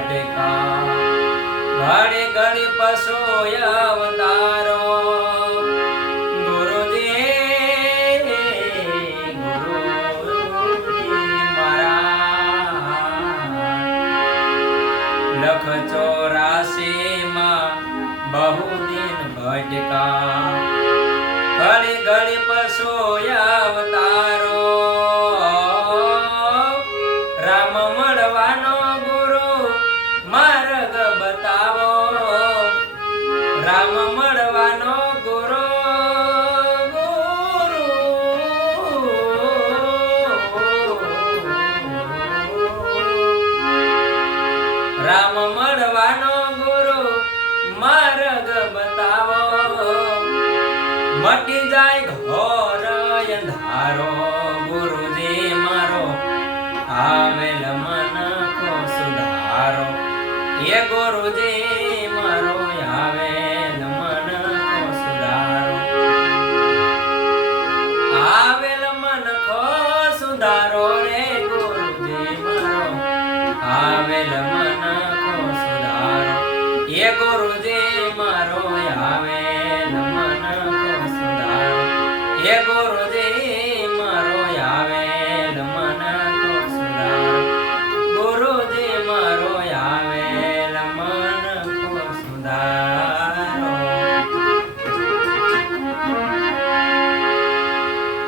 ભટકા ઘડી ઘડી પશોય અવતારો લખ 84 માં બહુ દિન ભટકા ઘડી ઘડી પશોય અવતારો રામ મળવાનો ગુરુ માર્ગ બતાવો રામ મળવાનો ગુરુ રામ મળવાનો ગુરુ માર્ગ બતાવો મટી જાય ઘોર અંધારો ગુરુજી મારો આવેલ મન કો સુધારો એ ગુરુજી મારો આવેલ મન કો સુધારો આવેલ મન કો સુધારો રે ગુરુજી મારો આવેલ મન કો સુધારો એ ગુરુ